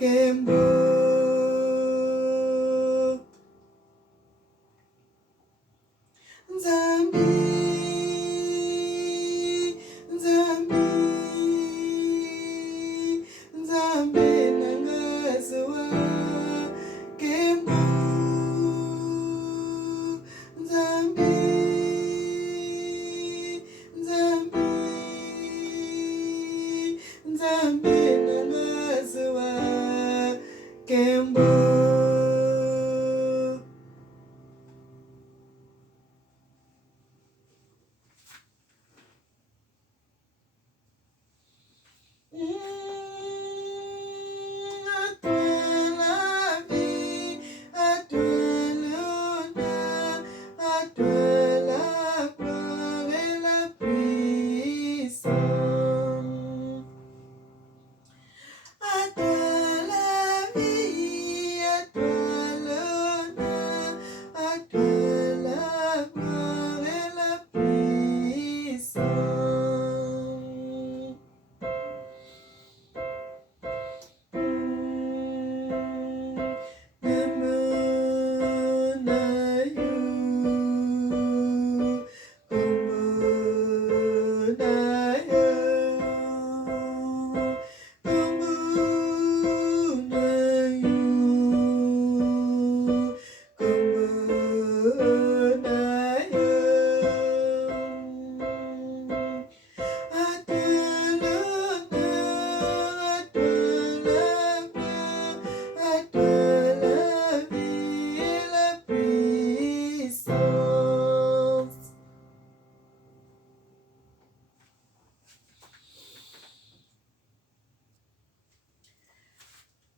Kembo. Nzambi, Nzambi, Nzambi nangazuwa. Kembo, Nzambi, Nzambi, Nzambi nangazuwa. Kembo. À toi la vie, à toi l'honneur, à toi la gloire et la puissance. À toi la vie, à toi l'honneur, à toi la gloire et la puissance.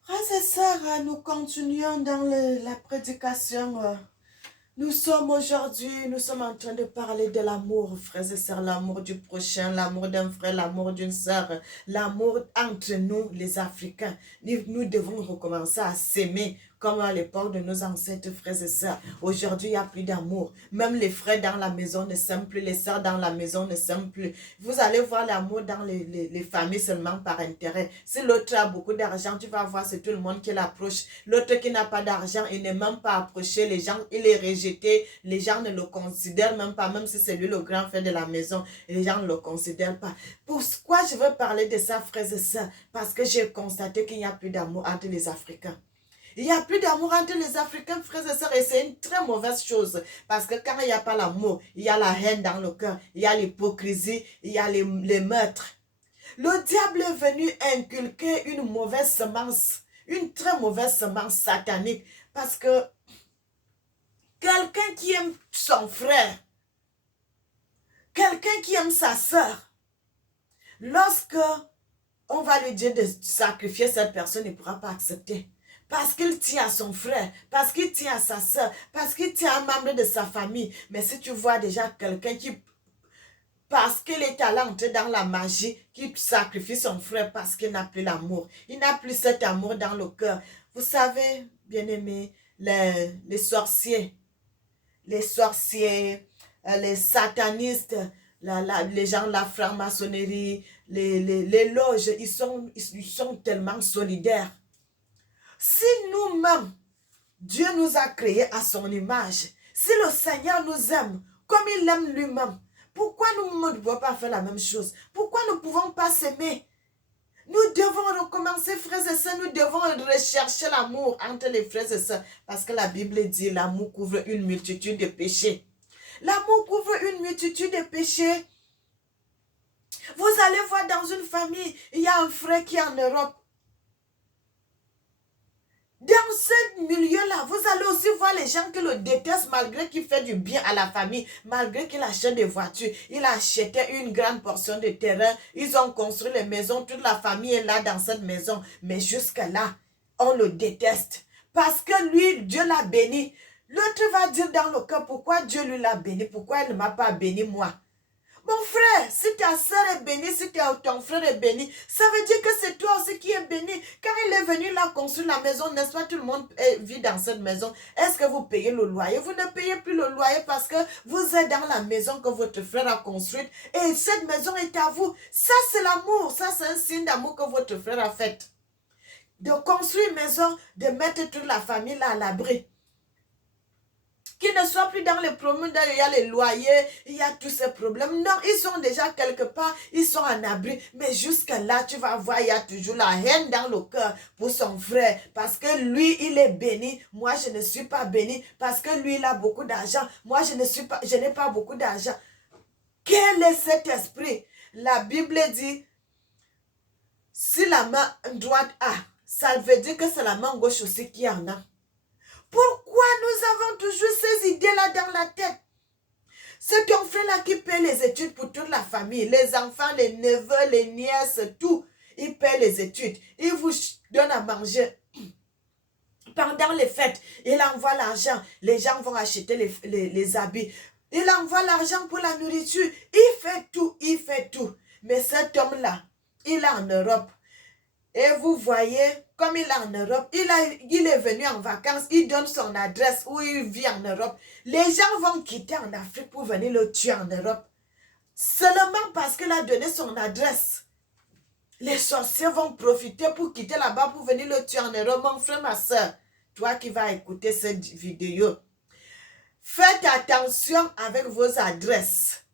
Frères et sœurs, nous continuons dans la prédication. Nous sommes en train de parler de l'amour, frères et sœurs, l'amour du prochain, l'amour d'un frère, l'amour d'une sœur, l'amour entre nous, les Africains. Nous devons recommencer à s'aimer comme à l'époque de nos ancêtres, frères et sœurs. Aujourd'hui, il n'y a plus d'amour. Même les frères dans la maison ne s'aiment plus, les sœurs dans la maison ne s'aiment plus. Vous allez voir l'amour dans les familles seulement par intérêt. Si l'autre a beaucoup d'argent, tu vas voir, c'est tout le monde qui l'approche. L'autre qui n'a pas d'argent, il n'est même pas approché. Les gens, il est rejeté. Les gens ne le considèrent même pas, même si c'est lui le grand frère de la maison. Les gens ne le considèrent pas. Pourquoi je veux parler de ça, frères et sœurs? Parce que j'ai constaté qu'il n'y a plus d'amour entre les Africains. Il n'y a plus d'amour entre les Africains, frères et sœurs, et c'est une très mauvaise chose. Parce que quand il n'y a pas l'amour, il y a la haine dans le cœur, il y a l'hypocrisie, il y a les meurtres. Le diable est venu inculquer une mauvaise semence, une très mauvaise semence satanique. Parce que quelqu'un qui aime son frère, quelqu'un qui aime sa sœur, lorsque on va lui dire de sacrifier cette personne, il ne pourra pas accepter. Parce qu'il tient à son frère, parce qu'il tient à sa soeur, parce qu'il tient à un membre de sa famille. Mais si tu vois déjà quelqu'un qui, parce qu'il est talenté dans la magie, qui sacrifie son frère parce qu'il n'a plus l'amour. Il n'a plus cet amour dans le cœur. Vous savez, bien-aimés, les sorciers, les satanistes, les gens de la franc-maçonnerie, les loges, ils sont tellement solidaires. Si nous-mêmes, Dieu nous a créés à son image, si le Seigneur nous aime comme il aime lui-même, pourquoi nous ne devons pas faire la même chose? Pourquoi nous ne pouvons pas s'aimer? Nous devons recommencer, frères et sœurs, nous devons rechercher l'amour entre les frères et sœurs, parce que la Bible dit l'amour couvre une multitude de péchés. L'amour couvre une multitude de péchés. Vous allez voir dans une famille, il y a un frère qui est en Europe. Dans ce milieu-là, vous allez aussi voir les gens qui le détestent malgré qu'il fait du bien à la famille, malgré qu'il achète des voitures. Il a acheté une grande portion de terrain, ils ont construit les maisons, toute la famille est là dans cette maison. Mais jusque-là, on le déteste. Parce que lui, Dieu l'a béni. L'autre va dire dans le cœur, pourquoi Dieu lui l'a béni, pourquoi il ne m'a pas béni moi? Mon frère, si ta soeur est bénie, si ton frère est béni, ça veut dire que c'est toi aussi qui es béni. Quand il est venu là construire la maison, n'est-ce pas, tout le monde vit dans cette maison. Est-ce que vous payez le loyer? Vous ne payez plus le loyer parce que vous êtes dans la maison que votre frère a construite et cette maison est à vous. Ça, c'est l'amour. Ça, c'est un signe d'amour que votre frère a fait. de construire une maison, de mettre toute la famille là à l'abri. Qu'ils ne soient plus dans les problèmes, il y a les loyers, il y a tous ces problèmes. Non, ils sont déjà quelque part, ils sont en abri. Mais jusqu'à là, tu vas voir, il y a toujours la haine dans le cœur pour son frère. Parce que lui, il est béni. Moi, je ne suis pas béni. Parce que lui, il a beaucoup d'argent. Moi, je n'ai pas beaucoup d'argent. Quel est cet esprit? La Bible dit, si la main droite a, ça veut dire que c'est la main gauche aussi qui en a. Pourquoi nous avons toujours ces idées-là dans la tête? C'est ton frère-là qui paie les études pour toute la famille, les enfants, les neveux, les nièces, tout. Il paie les études. Il vous donne à manger. Pendant les fêtes, il envoie l'argent. Les gens vont acheter les habits. Il envoie l'argent pour la nourriture. Il fait tout, il fait tout. Mais cet homme-là, il est en Europe. Et vous voyez, comme il est en Europe, il est venu en vacances, il donne son adresse où il vit en Europe. Les gens vont quitter en Afrique pour venir le tuer en Europe. Seulement parce qu'il a donné son adresse. Les sorciers vont profiter pour quitter là-bas pour venir le tuer en Europe. Mon frère, ma soeur, toi qui vas écouter cette vidéo, faites attention avec vos adresses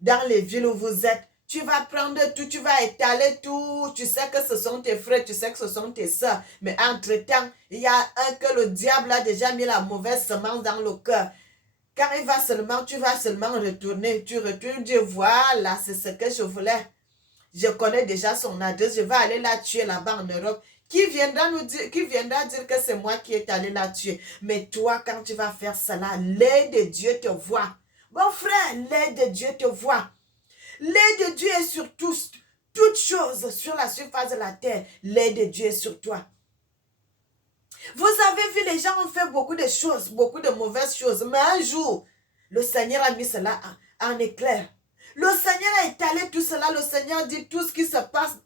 dans les villes où vous êtes. Tu vas prendre tout, tu vas étaler tout. Tu sais que ce sont tes frères, tu sais que ce sont tes soeurs. Mais entre-temps, il y a un que le diable a déjà mis la mauvaise semence dans le cœur. Quand il va seulement, tu vas seulement retourner. Tu retournes, tu dis, voilà, c'est ce que je voulais. Je connais déjà son adresse, je vais aller la tuer là-bas en Europe. Qui viendra dire que c'est moi qui est allé la tuer. Mais toi, quand tu vas faire cela, l'œil de Dieu te voit. Mon frère, l'œil de Dieu te voit. L'œil de Dieu est sur toutes choses sur la surface de la terre. L'œil de Dieu est sur toi. Vous avez vu, les gens ont fait beaucoup de choses, beaucoup de mauvaises choses. Mais un jour, le Seigneur a mis cela en éclair. Le Seigneur a étalé tout cela. Le Seigneur dit tout ce qui se passe,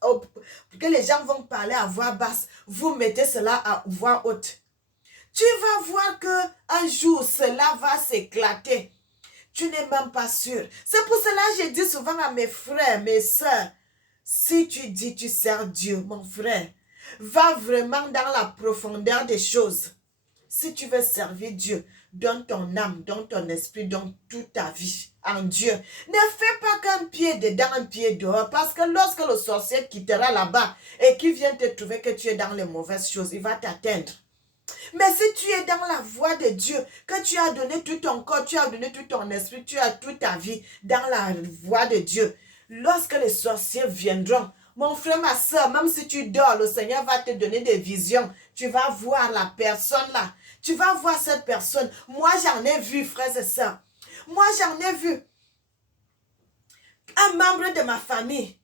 que les gens vont parler à voix basse. Vous mettez cela à voix haute. Tu vas voir qu'un jour, cela va s'éclater. Tu n'es même pas sûr. C'est pour cela que je dis souvent à mes frères, mes soeurs, si tu dis tu sers Dieu, mon frère, va vraiment dans la profondeur des choses. Si tu veux servir Dieu, donne ton âme, donne ton esprit, donne toute ta vie en Dieu. Ne fais pas qu'un pied dedans, un pied dehors, parce que lorsque le sorcier quittera là-bas et qu'il vient te trouver que tu es dans les mauvaises choses, il va t'atteindre. Mais si tu es dans la voie de Dieu, que tu as donné tout ton corps, tu as donné tout ton esprit, tu as toute ta vie dans la voie de Dieu, lorsque les sorciers viendront, mon frère, ma soeur, même si tu dors, le Seigneur va te donner des visions. Tu vas voir la personne là. Tu vas voir cette personne. Moi, j'en ai vu, frères et sœurs. Moi, j'en ai vu un membre de ma famille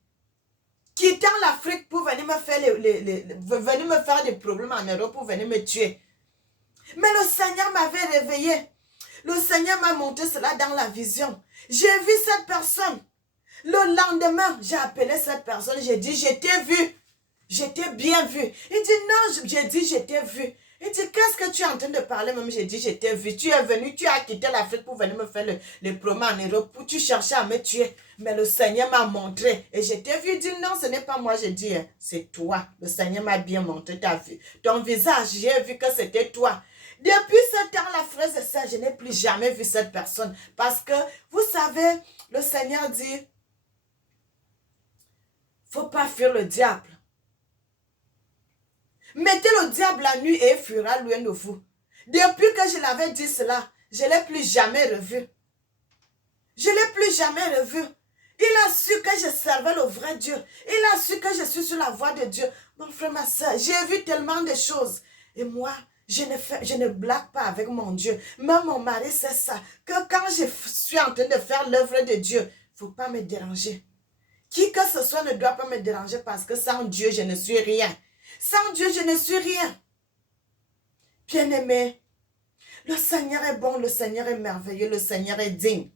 quittant l'Afrique pour venir me faire venir me faire des problèmes en Europe pour venir me tuer. Mais le Seigneur m'avait réveillé. Le Seigneur m'a montré cela dans la vision. J'ai vu cette personne. Le lendemain, j'ai appelé cette personne. J'ai dit, je t'ai vu. Je t'ai bien vu. Il dit, non, j'ai dit, je t'ai vu. Il dit, qu'est-ce que tu es en train de parler? Même j'ai dit, je t'ai vu. Tu es venu, tu as quitté l'Afrique pour venir me faire les promesses en Europe. Pour tu cherchais à me tuer. Mais le Seigneur m'a montré. Et je t'ai vu. Il dit, non, ce n'est pas moi. J'ai dit, c'est toi. Le Seigneur m'a bien montré ta vie. Ton visage, j'ai vu que c'était toi. Depuis ce temps-là, frères et sœurs, je n'ai plus jamais vu cette personne. Parce que, vous savez, le Seigneur dit, faut pas fuir le diable. Mettez le diable la nuit et il fuira loin de vous. Depuis que je l'avais dit cela, je ne l'ai plus jamais revu. Je ne l'ai plus jamais revu. Il a su que je servais le vrai Dieu. Il a su que je suis sur la voie de Dieu. Mon frère, ma soeur, j'ai vu tellement de choses. Et moi, je ne blague pas avec mon Dieu. Même mon mari sait ça. Que quand je suis en train de faire l'œuvre de Dieu, il ne faut pas me déranger. Qui que ce soit ne doit pas me déranger parce que sans Dieu, je ne suis rien. Sans Dieu, je ne suis rien. Bien-aimé, le Seigneur est bon, le Seigneur est merveilleux, le Seigneur est digne.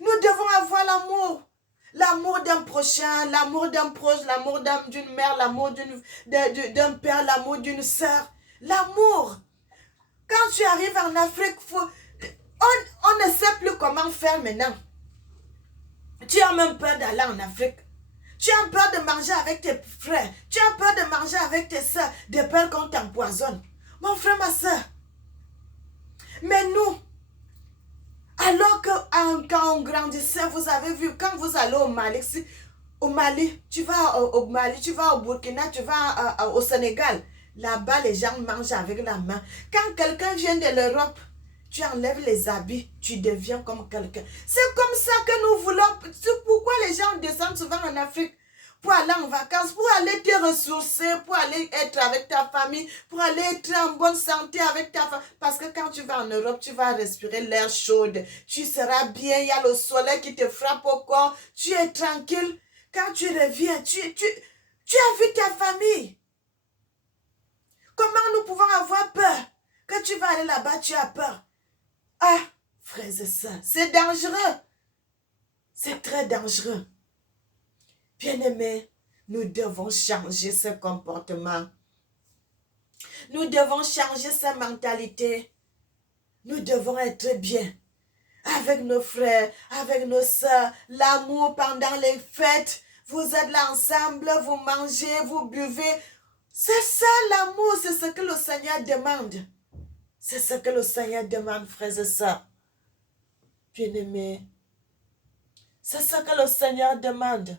Nous devons avoir l'amour. L'amour d'un prochain, l'amour d'un proche, l'amour d'une mère, l'amour d'un père, l'amour d'une sœur. L'amour. Quand tu arrives en Afrique, on ne sait plus comment faire maintenant. Tu as même peur d'aller en Afrique. Tu as peur de manger avec tes frères. Tu as peur de manger avec tes soeurs, de peur qu'on t'empoisonne. Mon frère, ma soeur. Mais nous, alors que quand on grandissait, vous avez vu, quand vous allez au Mali, tu vas au Mali, tu vas au Burkina, tu vas au Sénégal. Là-bas, les gens mangent avec la main. Quand quelqu'un vient de l'Europe, tu enlèves les habits, tu deviens comme quelqu'un. C'est comme ça que nous voulons. C'est pourquoi les gens descendent souvent en Afrique pour aller en vacances, pour aller te ressourcer, pour aller être avec ta famille, pour aller être en bonne santé avec ta famille. Parce que quand tu vas en Europe, tu vas respirer l'air chaud. Tu seras bien, il y a le soleil qui te frappe au corps, tu es tranquille. Quand tu reviens, tu as vu ta famille. Comment nous pouvons avoir peur? Quand tu vas aller là-bas, tu as peur. Ah, frères et sœurs, c'est dangereux. C'est très dangereux. Bien-aimés, nous devons changer ce comportement. Nous devons changer sa mentalité. Nous devons être bien avec nos frères, avec nos sœurs. L'amour pendant les fêtes. Vous êtes là ensemble, vous mangez, vous buvez. C'est ça l'amour, c'est ce que le Seigneur demande. C'est ce que le Seigneur demande, frères et sœurs. Bien-aimés, c'est ce que le Seigneur demande.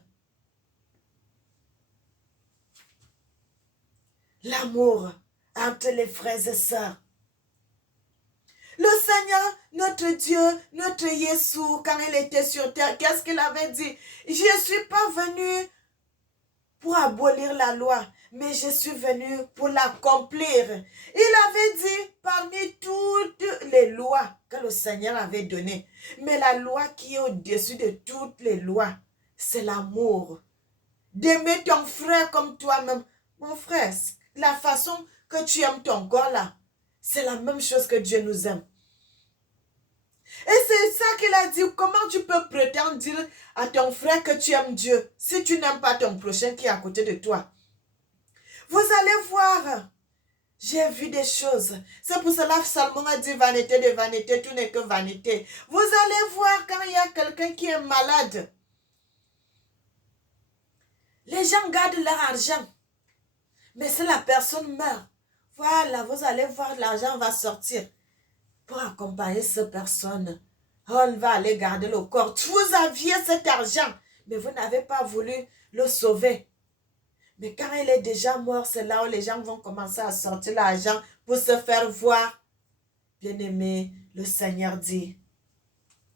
L'amour entre les frères et sœurs. Le Seigneur, notre Dieu, notre Jésus, quand il était sur terre, qu'est-ce qu'il avait dit? Je ne suis pas venu pour abolir la loi, mais je suis venu pour l'accomplir. Il avait dit parmi toutes les lois que le Seigneur avait données, mais la loi qui est au-dessus de toutes les lois, c'est l'amour. D'aimer ton frère comme toi-même. Mon frère, la façon que tu aimes ton corps là, c'est la même chose que Dieu nous aime. Et c'est ça qu'il a dit. Comment tu peux prétendre dire à ton frère que tu aimes Dieu si tu n'aimes pas ton prochain qui est à côté de toi? Vous allez voir. J'ai vu des choses. C'est pour cela que Salomon a dit vanité de vanité, tout n'est que vanité. Vous allez voir quand il y a quelqu'un qui est malade. Les gens gardent leur argent. Mais si la personne meurt, voilà, vous allez voir, l'argent va sortir pour accompagner cette personne. On va aller garder le corps. Vous aviez cet argent, mais vous n'avez pas voulu le sauver. Mais quand il est déjà mort, c'est là où les gens vont commencer à sortir l'argent pour se faire voir. Bien-aimé, le Seigneur dit,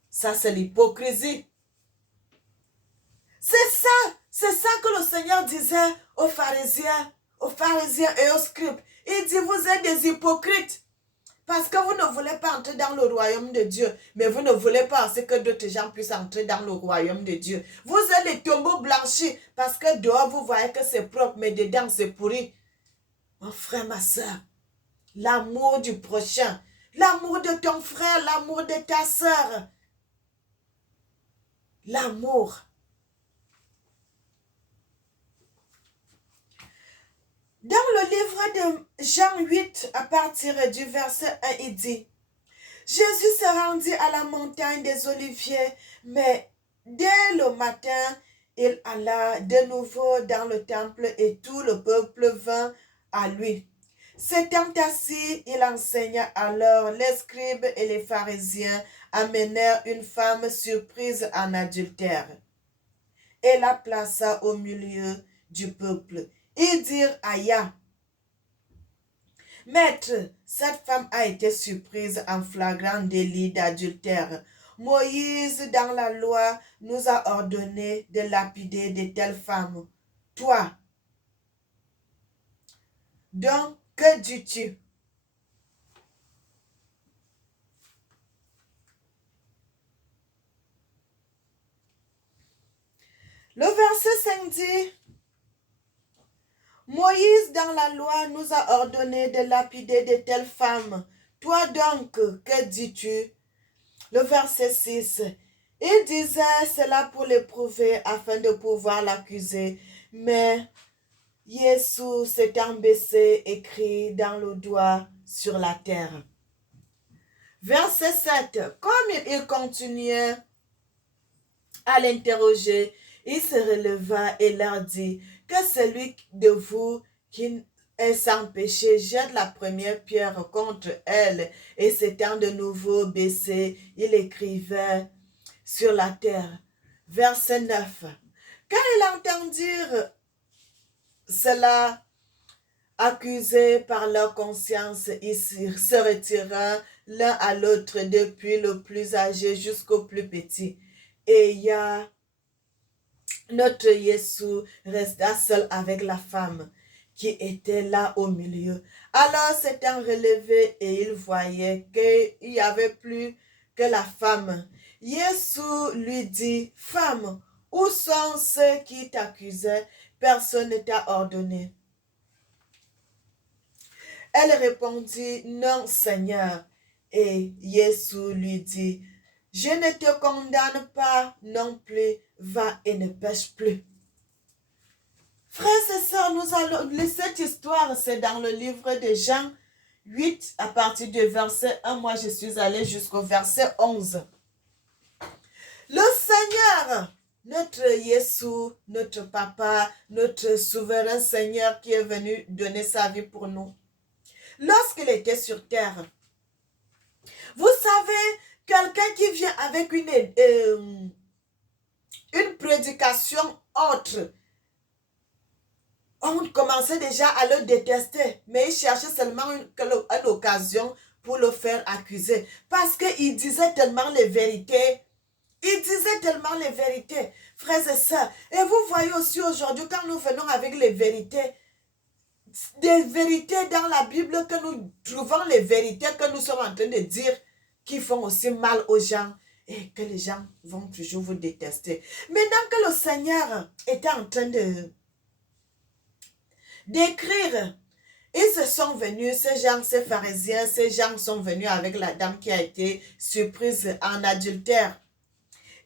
ça c'est l'hypocrisie. C'est ça que le Seigneur disait aux pharisiens et aux scribes. Il dit, vous êtes des hypocrites. Parce que vous ne voulez pas entrer dans le royaume de Dieu. Mais vous ne voulez pas aussi que d'autres gens puissent entrer dans le royaume de Dieu. Vous êtes des tombeaux blanchis. Parce que dehors, vous voyez que c'est propre, mais dedans, c'est pourri. Mon frère, ma soeur, l'amour du prochain, l'amour de ton frère, l'amour de ta soeur, l'amour. Dans le livre de Jean 8, à partir du verset 1, il dit, Jésus se rendit à la montagne des Oliviers, mais dès le matin, il alla de nouveau dans le temple et tout le peuple vint à lui. S'étant assis, il enseigna. Alors les scribes et les pharisiens amenèrent une femme surprise en adultère et la plaça au milieu du peuple. Ils dirent à Aya, Maître, cette femme a été surprise en flagrant délit d'adultère. Moïse, dans la loi, nous a ordonné de lapider de telles femmes. Toi, donc, que dis-tu? Le verset 5 dit, Moïse, dans la loi, nous a ordonné de lapider de telles femmes. Toi donc, que dis-tu? Le verset 6. Il disait cela pour l'éprouver afin de pouvoir l'accuser. Mais Jésus s'étant baissé, écrit dans le doigt sur la terre. Verset 7. Comme il continuait à l'interroger, Il se releva et leur dit, que celui de vous qui est sans péché jette la première pierre contre elle. Et s'étant de nouveau baissé, il écrivait sur la terre. Verset 9. Quand ils entendirent cela, accusés par leur conscience, ils se retirèrent l'un à l'autre, depuis le plus âgé jusqu'au plus petit. Et notre Jésus resta seul avec la femme qui était là au milieu. Alors s'étant relevé et il voyait qu'il n'y avait plus que la femme. Jésus lui dit, femme, où sont ceux qui t'accusaient? Personne ne t'a ordonné. Elle répondit, non, Seigneur. Et Jésus lui dit, je ne te condamne pas non plus, va et ne pêche plus. Frères et sœurs, cette histoire, c'est dans le livre de Jean 8, à partir du verset 1. Moi, je suis allée jusqu'au verset 11. Le Seigneur, notre Jésus, notre Papa, notre souverain Seigneur qui est venu donner sa vie pour nous, lorsqu'il était sur terre, vous savez, quelqu'un qui vient avec une prédication autre, on commençait déjà à le détester, mais il cherchait seulement une occasion pour le faire accuser, parce qu'il disait tellement les vérités. Il disait tellement les vérités, frères et sœurs. Et vous voyez aussi aujourd'hui, quand nous venons avec les vérités, des vérités dans la Bible, que nous trouvons les vérités que nous sommes en train de dire, qui font aussi mal aux gens, et que les gens vont toujours vous détester. Maintenant que le Seigneur était en train d'écrire, ils se sont venus, ces gens, ces pharisiens, ces gens sont venus avec la dame qui a été surprise en adultère.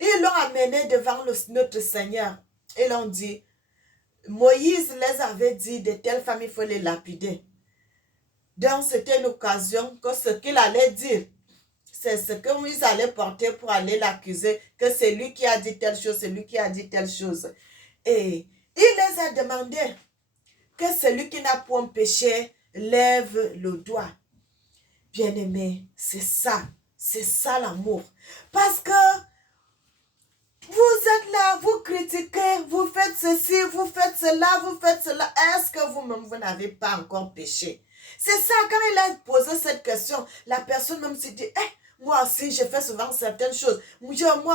Ils l'ont amené devant notre Seigneur. Ils l'ont dit, Moïse les avait dit, de telles femmes, il faut les lapider. Donc, c'était une occasion que ce qu'il allait dire, c'est ce qu'ils allaient porter pour aller l'accuser, que c'est lui qui a dit telle chose, c'est lui qui a dit telle chose. Et il les a demandé que celui qui n'a point péché lève le doigt. Bien-aimé, c'est ça l'amour. Parce que vous êtes là, vous critiquez, vous faites ceci, vous faites cela, vous faites cela. Est-ce que vous-même, vous n'avez pas encore péché? C'est ça, quand il a posé cette question, la personne même s'est dit, moi aussi, je fais souvent certaines choses. Moi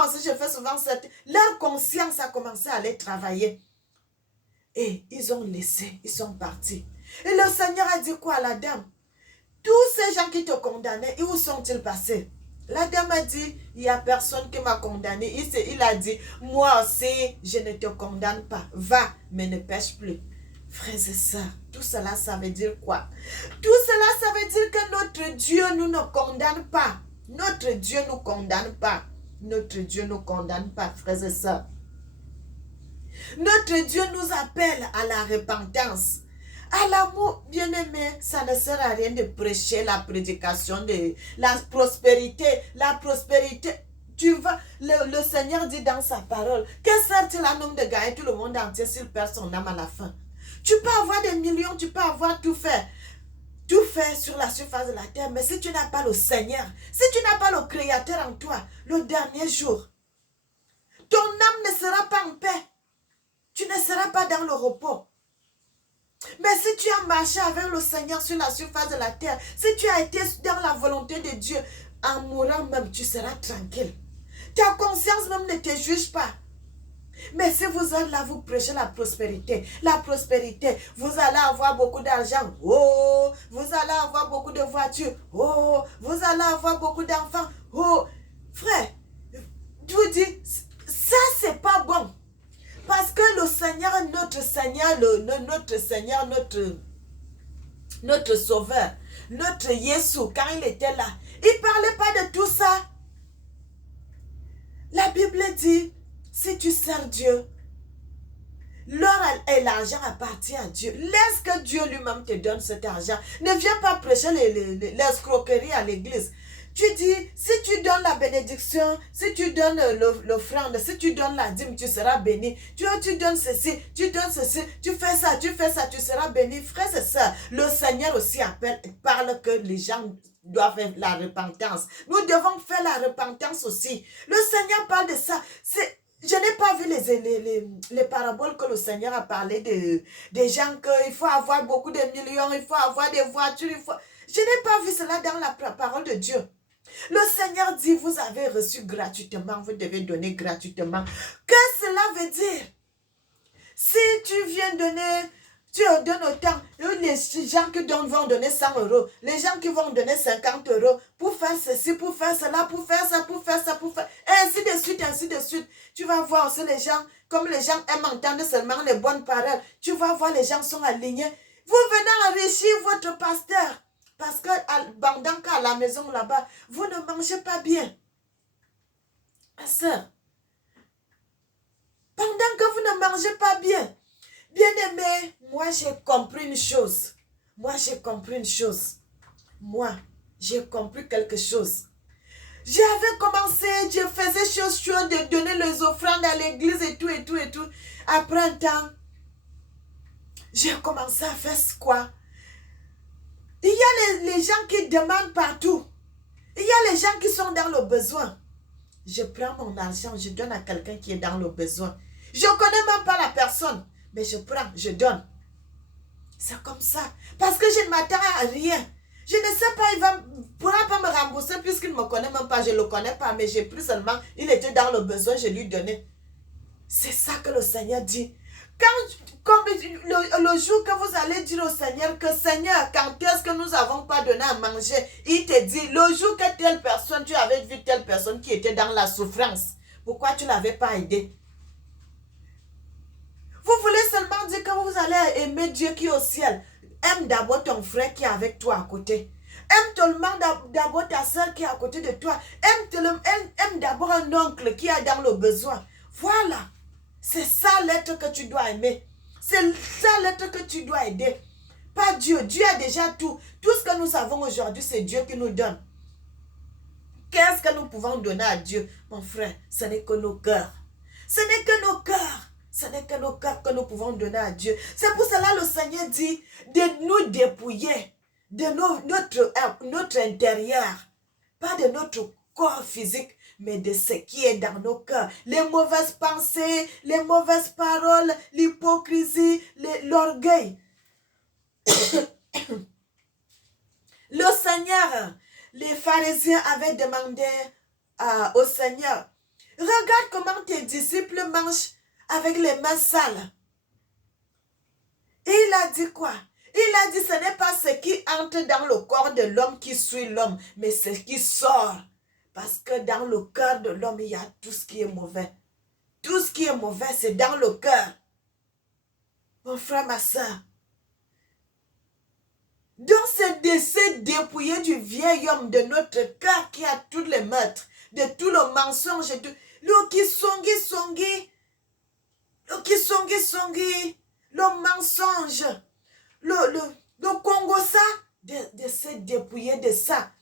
aussi, je fais souvent certaines... Leur conscience a commencé à aller travailler. Et ils ont laissé, ils sont partis. Et le Seigneur a dit quoi à la dame? Tous ces gens qui te condamnaient, où sont-ils passés? La dame a dit, il n'y a personne qui m'a condamné. Il a dit, moi aussi, je ne te condamne pas. Va, mais ne pêche plus. Frères et sœurs, tout cela, ça veut dire quoi? Tout cela, ça veut dire que notre Dieu nous ne condamne pas. Notre Dieu ne nous condamne pas. Notre Dieu ne nous condamne pas, frères et sœurs. Notre Dieu nous appelle à la repentance. À l'amour, bien-aimé, ça ne sert à rien de prêcher la prédication de la prospérité. La prospérité, tu vas, le Seigneur dit dans sa parole, que sert-il à un homme de gagner tout le monde entier s'il perd son âme à la fin? Tu peux avoir des millions, tu peux avoir tout fait sur la surface de la terre, mais si tu n'as pas le Seigneur, si tu n'as pas le Créateur en toi, le dernier jour, ton âme ne sera pas en paix. Tu ne seras pas dans le repos. Mais si tu as marché avec le Seigneur sur la surface de la terre, si tu as été dans la volonté de Dieu, en mourant même, tu seras tranquille. Ta conscience même ne te juge pas. Mais si vous êtes là, vous prêchez la prospérité. La prospérité, vous allez avoir beaucoup d'argent. Oh, vous allez avoir beaucoup de voitures. Oh, vous allez avoir beaucoup d'enfants. Oh, frère, je vous dis, ça c'est pas bon. Parce que le Seigneur, notre Seigneur, notre Sauveur, notre Jésus, quand il était là, il ne parlait pas de tout ça. La Bible dit, si tu sers Dieu, l'or et l'argent appartient à Dieu. Laisse que Dieu lui-même te donne cet argent. Ne viens pas prêcher l'escroquerie à l'église. Tu dis, si tu donnes la bénédiction, si tu donnes l'offrande, si tu donnes la dîme, tu seras béni. Tu donnes ceci, tu fais ça, tu seras béni. Frères et sœurs, le Seigneur aussi parle que les gens doivent faire la repentance. Nous devons faire la repentance aussi. Le Seigneur parle de ça. Je n'ai pas vu les paraboles que le Seigneur a parlé des gens qu'il faut avoir beaucoup de millions, il faut avoir des voitures, Je n'ai pas vu cela dans la parole de Dieu. Le Seigneur dit, vous avez reçu gratuitement, vous devez donner gratuitement. Qu'est-ce que cela veut dire? Si tu viens donner, tu donnes autant, les gens qui vont donner 100 euros, les gens qui vont donner 50 euros pour faire ceci, pour faire cela, pour faire ça, et ainsi de suite, ainsi de suite. Tu vas voir aussi les gens, comme les gens aiment entendre seulement les bonnes paroles, tu vas voir les gens sont alignés. Vous venez enrichir votre pasteur. Parce que pendant qu'à la maison là-bas, vous ne mangez pas bien. Ma soeur, pendant que vous ne mangez pas bien, bien-aimé, moi j'ai compris une chose. Moi j'ai compris quelque chose. J'avais commencé, je faisais chose de donner les offrandes à l'église et tout. Après un temps, j'ai commencé à faire quoi? Il y a les gens qui demandent partout. Il y a les gens qui sont dans le besoin. Je prends mon argent, je donne à quelqu'un qui est dans le besoin. Je ne connais même pas la personne, mais je prends, je donne. C'est comme ça. Parce que je ne m'attends à rien. Je ne sais pas, il ne pourra pas me rembourser puisqu'il ne me connaît même pas. Je ne le connais pas, mais j'ai pris seulement, il était dans le besoin, je lui donnais. C'est ça que le Seigneur dit. Comme le jour que vous allez dire au Seigneur que Seigneur, quand est-ce que nous n'avons pas donné à manger, il te dit, le jour que telle personne, tu avais vu telle personne qui était dans la souffrance, pourquoi tu ne l'avais pas aidé? Vous voulez seulement dire que vous allez aimer Dieu qui est au ciel. Aime d'abord ton frère qui est avec toi à côté. Aime tellement d'abord ta soeur qui est à côté de toi. Aime d'abord un oncle qui est dans le besoin. Voilà. C'est ça l'être que tu dois aimer. C'est ça l'être que tu dois aider. Pas Dieu. Dieu a déjà tout. Tout ce que nous avons aujourd'hui, c'est Dieu qui nous donne. Qu'est-ce que nous pouvons donner à Dieu, mon frère? Ce n'est que nos cœurs. Ce n'est que nos cœurs. Ce n'est que nos cœurs que nous pouvons donner à Dieu. C'est pour cela que le Seigneur dit de nous dépouiller de notre intérieur. Pas de notre corps physique, mais de ce qui est dans nos cœurs. Les mauvaises pensées, les mauvaises paroles, l'hypocrisie, l'orgueil. Le Seigneur, les pharisiens avaient demandé au Seigneur, regarde comment tes disciples mangent avec les mains sales. Et il a dit quoi? Il a dit, ce n'est pas ce qui entre dans le corps de l'homme qui suit l'homme, mais ce qui sort. Parce que dans le cœur de l'homme, il y a tout ce qui est mauvais. Tout ce qui est mauvais, c'est dans le cœur. Mon frère, ma soeur. Donc, c'est de se dépouiller du vieil homme de notre cœur qui a tous les meurtres, de tout le mensonge, de le mensonge, le Congo, ça, de se dépouiller de ça.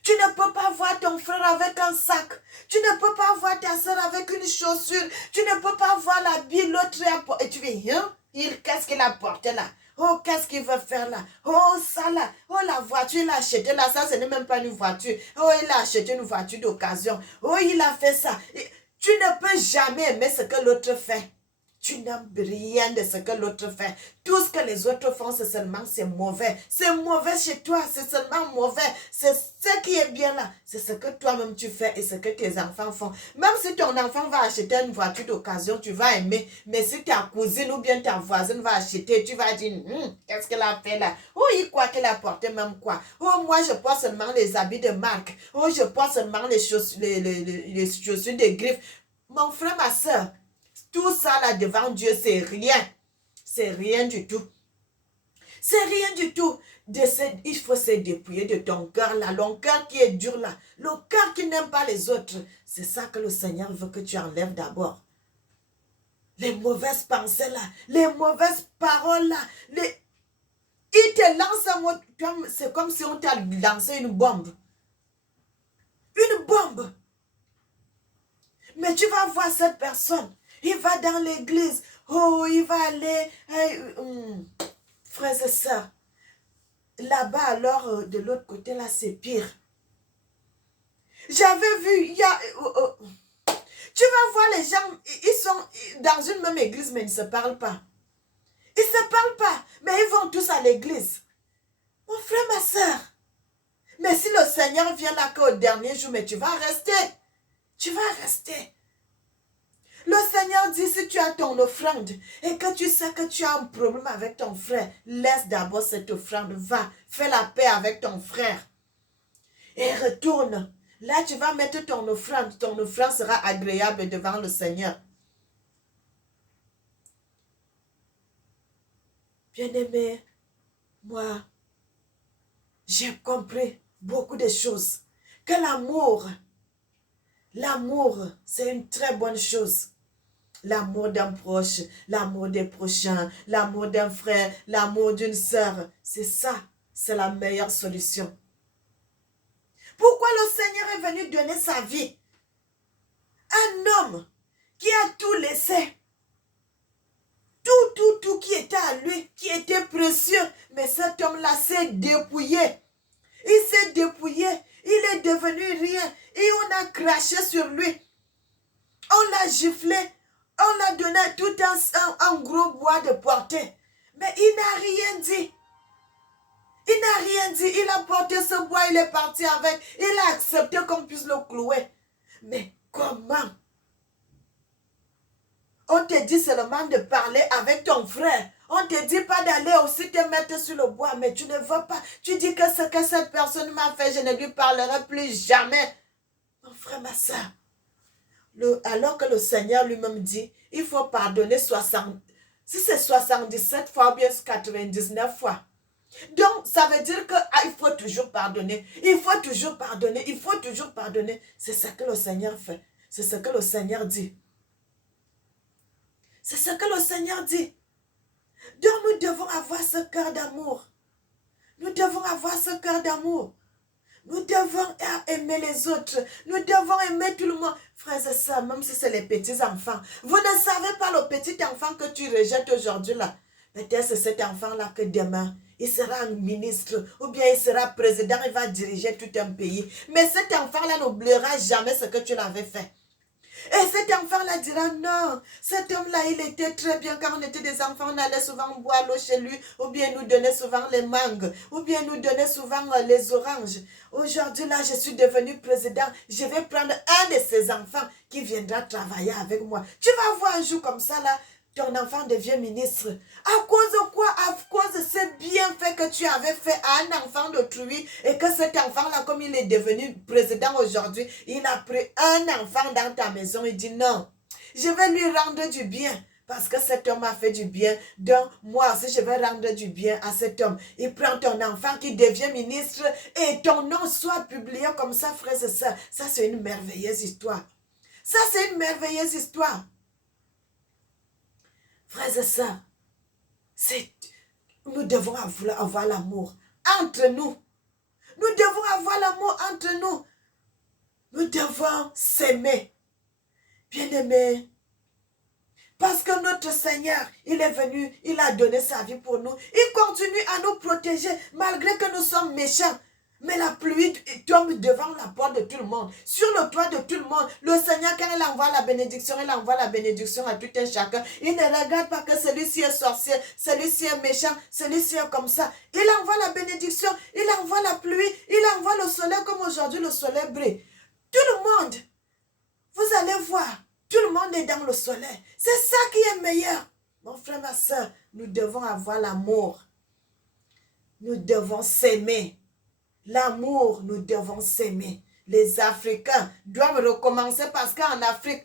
Tu ne peux pas voir ton frère avec un sac. Tu ne peux pas voir ta soeur avec une chaussure. Tu ne peux pas voir l'habit, l'autre. Et tu dis, hein? Qu'est-ce qu'il a porté là? Oh, qu'est-ce qu'il veut faire là? Oh, ça là. Oh, la voiture, il a acheté là. Ça, ce n'est même pas une voiture. Oh, il a acheté une voiture d'occasion. Oh, il a fait ça. Tu ne peux jamais aimer ce que l'autre fait. Tu n'aimes rien de ce que l'autre fait. Tout ce que les autres font, c'est mauvais. C'est mauvais chez toi, c'est seulement mauvais. C'est ce qui est bien là. C'est ce que toi-même tu fais et ce que tes enfants font. Même si ton enfant va acheter une voiture d'occasion, tu vas aimer. Mais si ta cousine ou bien ta voisine va acheter, tu vas dire, qu'est-ce qu'elle a fait là? Oh, il croit qu'elle a porté même quoi? Oh, moi je porte seulement les habits de marque. Oh, je porte seulement les chaussures de griffes. Mon frère, ma soeur, tout ça là devant Dieu, c'est rien. C'est rien du tout. C'est rien du tout. Il faut se dépouiller de ton cœur là. Le cœur qui est dur là. Le cœur qui n'aime pas les autres. C'est ça que le Seigneur veut que tu enlèves d'abord. Les mauvaises pensées là. Les mauvaises paroles là. Il te lance un mot. C'est comme si on t'a lancé une bombe. Une bombe. Mais tu vas voir cette personne. Il va dans l'église. Oh, il va aller. Frères et sœurs. Là-bas, alors, de l'autre côté, là, c'est pire. J'avais vu, il y a... tu vas voir les gens, ils sont dans une même église, mais ils ne se parlent pas. Ils ne se parlent pas, mais ils vont tous à l'église. Mon frère, ma soeur. Mais si le Seigneur vient là qu'au dernier jour, mais tu vas rester. Tu vas rester. Le Seigneur dit, si tu as ton offrande et que tu sais que tu as un problème avec ton frère, laisse d'abord cette offrande, va, fais la paix avec ton frère et retourne. Là, tu vas mettre ton offrande sera agréable devant le Seigneur. Bien-aimé, moi, j'ai compris beaucoup de choses. Que l'amour, c'est une très bonne chose. L'amour d'un proche, l'amour des prochains, l'amour d'un frère, l'amour d'une sœur. C'est ça, c'est la meilleure solution. Pourquoi le Seigneur est venu donner sa vie? Un homme qui a tout laissé. Tout qui était à lui, qui était précieux. Mais cet homme-là s'est dépouillé. Il s'est dépouillé. Il est devenu rien. Et on a craché sur lui. On l'a giflé. On l'a donné tout un gros bois de portée. Mais il n'a rien dit. Il n'a rien dit. Il a porté ce bois, il est parti avec. Il a accepté qu'on puisse le clouer. Mais comment? On te dit seulement de parler avec ton frère. On ne te dit pas d'aller aussi te mettre sur le bois, mais tu ne veux pas. Tu dis que ce que cette personne m'a fait, je ne lui parlerai plus jamais. Mon frère, ma soeur, alors que le Seigneur lui-même dit, il faut pardonner 60. Si c'est 77 fois ou bien 99 fois. Donc, ça veut dire qu'il faut toujours pardonner. Il faut toujours pardonner. Il faut toujours pardonner. C'est ce que le Seigneur fait. C'est ce que le Seigneur dit. C'est ce que le Seigneur dit. Donc nous devons avoir ce cœur d'amour. Nous devons avoir ce cœur d'amour. Nous devons aimer les autres. Nous devons aimer tout le monde. Frères et sœurs, même si c'est les petits enfants. Vous ne savez pas le petit enfant que tu rejettes aujourd'hui là. Peut-être c'est cet enfant-là que demain, il sera un ministre ou bien il sera président, il va diriger tout un pays. Mais cet enfant-là n'oubliera jamais ce que tu l'avais fait. Et cet enfant-là dira non, cet homme-là, il était très bien quand on était des enfants, on allait souvent boire l'eau chez lui, ou bien nous donnait souvent les mangues, ou bien nous donnait souvent les oranges. Aujourd'hui, là, je suis devenu président, je vais prendre un de ces enfants qui viendra travailler avec moi. Tu vas voir un jour comme ça, là, ton enfant devient ministre. À cause de quoi? À cause de ce bienfait que tu avais fait à un enfant d'autrui et que cet enfant-là, comme il est devenu président aujourd'hui, il a pris un enfant dans ta maison et dit non, je vais lui rendre du bien parce que cet homme a fait du bien. Donc, moi aussi, je vais rendre du bien à cet homme. Il prend ton enfant qui devient ministre et ton nom soit publié comme ça, frères et sœurs. Ça, c'est une merveilleuse histoire. Ça, c'est une merveilleuse histoire. Frères et sœurs, nous devons avoir l'amour entre nous. Nous devons avoir l'amour entre nous. Nous devons s'aimer. Bien-aimés, parce que notre Seigneur, il est venu, il a donné sa vie pour nous. Il continue à nous protéger malgré que nous sommes méchants. Mais la pluie tombe devant la porte de tout le monde, sur le toit de tout le monde. Le Seigneur, quand il envoie la bénédiction à tout un chacun. Il ne regarde pas que celui-ci est sorcier, celui-ci est méchant, celui-ci est comme ça. Il envoie la bénédiction, il envoie la pluie, il envoie le soleil comme aujourd'hui le soleil brille. Tout le monde, vous allez voir, tout le monde est dans le soleil. C'est ça qui est meilleur. Mon frère, ma soeur, nous devons avoir l'amour. Nous devons s'aimer. L'amour, nous devons s'aimer. Les Africains doivent recommencer parce qu'en Afrique,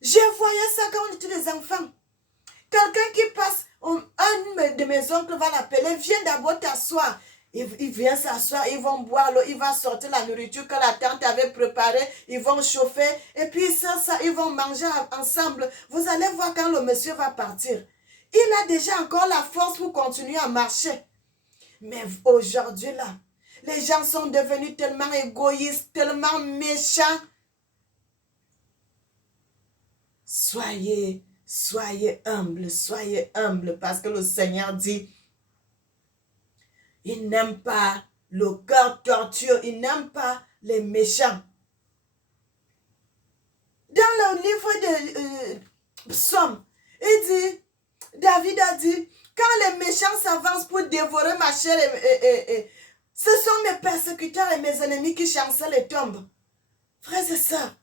je voyais ça quand on était des enfants. Quelqu'un qui passe, un de mes oncles va l'appeler, viens d'abord t'asseoir. Il vient s'asseoir, ils vont boire l'eau, il va sortir la nourriture que la tante avait préparée, ils vont chauffer, et puis ça, ils vont manger ensemble. Vous allez voir quand le monsieur va partir. Il a déjà encore la force pour continuer à marcher. Mais aujourd'hui là, Les gens sont devenus tellement égoïstes, tellement méchants. Soyez humbles, parce que le Seigneur dit, il n'aime pas le cœur tortueux, il n'aime pas les méchants. Dans le livre de Psaume, il dit, David a dit, quand les méchants s'avancent pour dévorer ma chair, ce sont mes persécuteurs et mes ennemis qui chancellent et tombent. Frères et sœurs,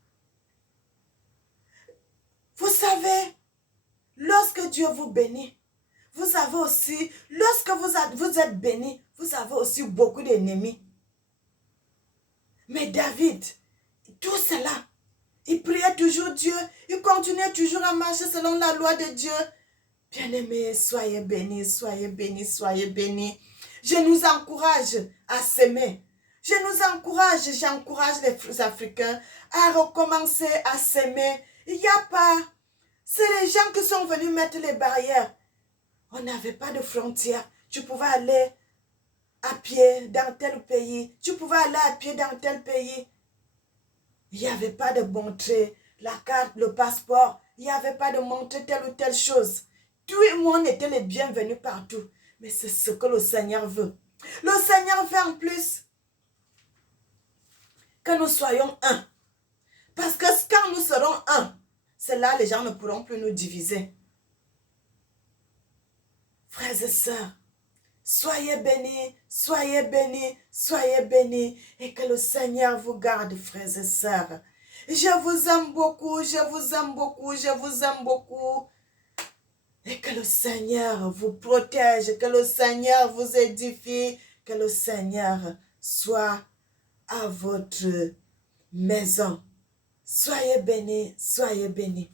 vous savez, lorsque Dieu vous bénit, vous avez aussi, lorsque vous êtes béni, vous avez aussi beaucoup d'ennemis. Mais David, tout cela, il priait toujours Dieu, il continuait toujours à marcher selon la loi de Dieu. Bien-aimés, soyez bénis, soyez bénis, soyez bénis. Je nous encourage à s'aimer. J'encourage les Africains à recommencer à s'aimer. Il n'y a pas... C'est les gens qui sont venus mettre les barrières. On n'avait pas de frontières. Tu pouvais aller à pied dans tel pays. Tu pouvais aller à pied dans tel pays. Il n'y avait pas de montrer la carte, le passeport. Il n'y avait pas de montrer telle ou telle chose. Tout le monde était les bienvenus partout. Mais c'est ce que le Seigneur veut. Le Seigneur veut en plus que nous soyons un. Parce que quand nous serons un, c'est là les gens ne pourront plus nous diviser. Frères et sœurs, soyez bénis, soyez bénis, soyez bénis. Et que le Seigneur vous garde, frères et sœurs. Je vous aime beaucoup, je vous aime beaucoup, je vous aime beaucoup. Et que le Seigneur vous protège, que le Seigneur vous édifie, que le Seigneur soit à votre maison. Soyez bénis, soyez bénis.